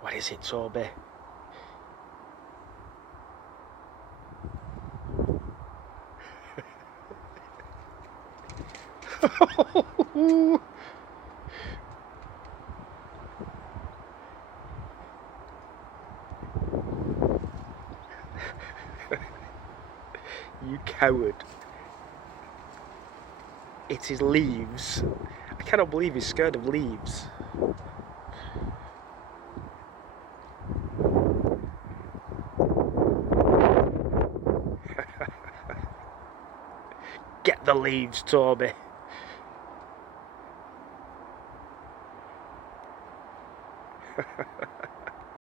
What is it, Toby? You coward. It is leaves. I cannot believe he's scared of leaves. Get the leaves, Toby.